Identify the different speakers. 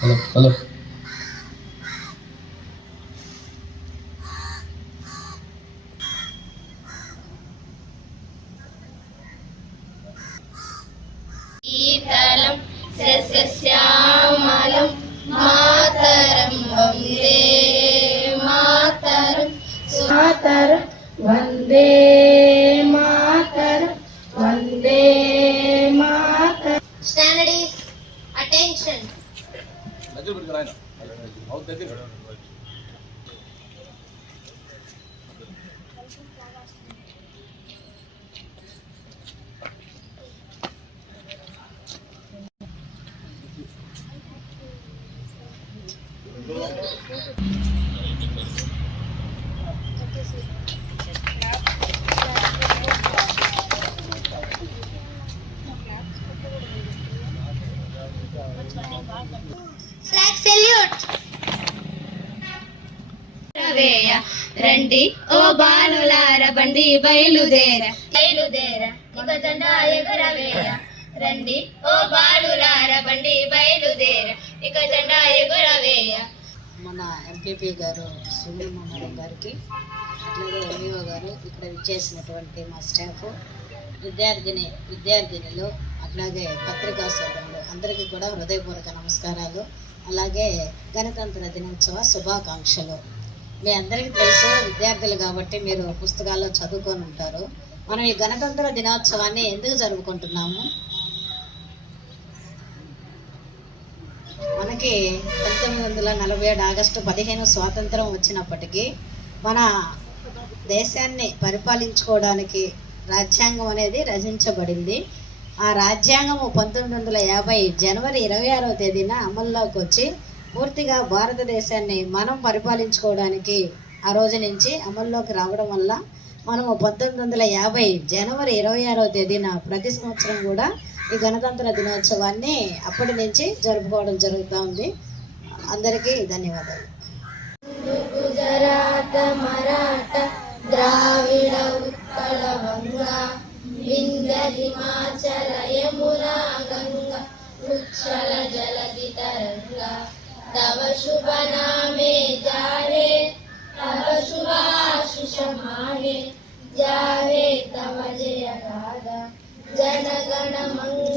Speaker 1: Hello hello. സസ്യശ്യാമലം മാതരം വന്ദേ മാതരം വന്ദേ മാതരം വന്ദേ മാതരം സ്റ്റാൻഡേർഡ്
Speaker 2: దగ్గర పెట్టుకురా ఆయన అవును దగ్గర
Speaker 1: ఫ్లాగ్ వేయ రండి ఓ బాలులార బండి బయలుదేర. బయలుదేర ఇక జెండా ఎగురవేయ రండి ఓ బాలులార బండి బయలుదేర. ఇక జెండా ఎగురవేయ
Speaker 3: మన ఎంపీపీ గారు మేడం గారికి అట్లాగే ఎంఈఓ గారు ఇక్కడ విచ్చేసినటువంటి మా స్టాఫ్ విద్యార్థిని విద్యార్థినులు అట్లాగే పత్రికా సోదరులు అందరికీ కూడా హృదయపూర్వక నమస్కారాలు. అలాగే గణతంత్ర దినోత్సవ శుభాకాంక్షలు. మీ అందరికీ తెలుసు విద్యార్థులు కాబట్టి మీరు పుస్తకాల్లో చదువుకొని ఉంటారు. మనం ఈ గణతంత్ర దినోత్సవాన్ని ఎందుకు జరుపుకుంటున్నాము? మనకి పంతొమ్మిది వందల నలభై ఏడు ఆగస్టు పదిహేను స్వాతంత్రం వచ్చినప్పటికీ మన దేశాన్ని పరిపాలించుకోవడానికి రాజ్యాంగం అనేది రచించబడింది. ఆ రాజ్యాంగము పంతొమ్మిది వందల యాభై జనవరి ఇరవై ఆరో తేదీన అమల్లోకి వచ్చి పూర్తిగా భారతదేశాన్ని మనం పరిపాలించుకోవడానికి ఆ రోజు నుంచి అమల్లోకి రావడం వల్ల మనము పంతొమ్మిది వందల యాభై జనవరి ఇరవై ఆరో తేదీన ప్రతి సంవత్సరం కూడా ఈ గణతంత్ర దినోత్సవాన్ని అప్పటి నుంచి జరుపుకోవడం జరుగుతూ ఉంది. అందరికీ ధన్యవాదాలు.
Speaker 1: గుజరాత మరాఠ ద్రావిడ ఉత్కళ హిమాచల యమునా तव शुभ नामे जाहे तव शुभाशिष माहे जाहे तव जय राधा जन गण मंगल।